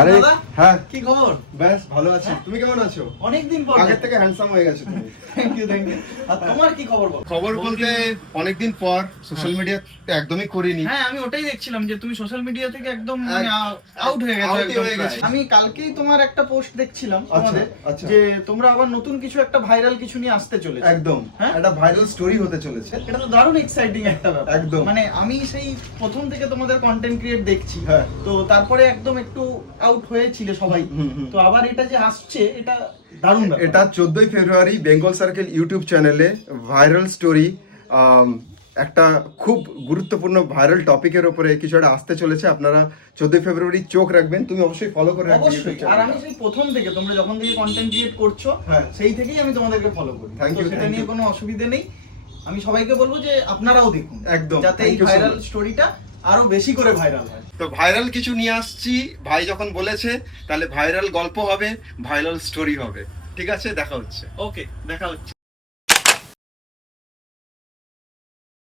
আরে দাদা, হ্যাঁ কি খবর? বেশ ভালো আছি। হ্যাঁ? তুমি কেমন আছো? অনেকদিন পর আগের থেকে হ্যান্ডসাম হয়ে গেছো তুমি। থ্যাংক ইউ আর তোমার কি খবর বল? খবর বলতে অনেকদিন পর সোশ্যাল মিডিয়াতে একদমই করিনি। হ্যাঁ, আমি ওটাই দেখছিলাম যে তুমি সোশ্যাল মিডিয়া থেকে একদম মানে আউট হয়ে গেছো Out একদম হয়ে গেছি। প্রায়। আমি কালকেই তোমার একটা পোস্ট দেখছিলাম আচ্ছা, তোমাদের আচ্ছা। যে তোমরা আবার নতুন কিছু একটা ভাইরাল কিছু নিয়ে আসতে চলেছো। একদম হ্যাঁ? একটা ভাইরাল স্টোরি হতে চলেছে। এটা তো দারুণ এক্সাইটিং একটা ব্যাপার। একদম। মানে আমি সেই প্রথম থেকে তোমাদের কন্টেন্ট ক্রিয়েট দেখছি। হ্যাঁ। তো তারপরে একদম একটু আউট হয়েছিল সবাই। হুম। তো আবার এটা যে আসছে এটা দারুণ ব্যাপার। এটা 14ই ফেব্রুয়ারি বেঙ্গল সার্কেল ইউটিউব চ্যানেলে ভাইরাল স্টোরি, একটা খুব গুরুত্বপূর্ণ ভাইরাল টপিকের উপরে কিছু একটা আসতে চলেছে। আপনারা 14ই ফেব্রুয়ারি চোখ রাখবেন। তুমি অবশ্যই ফলো করে রাখবে অবশ্যই। আর আমি সেই প্রথম থেকে তোমরা যখন থেকে কন্টেন্ট ক্রিয়েট করছো হ্যাঁ। সেই থেকেই আমি তোমাদেরকে ফলো করি। Thank তো you, সেটা thank নিয়ে you. কোনো অসুবিধা নেই। আমি সবাইকে বলবো যে আপনারাও দেখুন একদম, যাতে এই thank you so viral much. স্টোরিটা আরো বেশি করে ভাইরাল হয়। তো ভাইরাল কিছু নিয়ে আসছি, ভাই যখন বলেছে তাহলে ভাইরাল গল্প হবে, ভাইরাল স্টোরি হবে। ঠিক আছে, দেখা হচ্ছে। ওকে, দেখা হচ্ছে।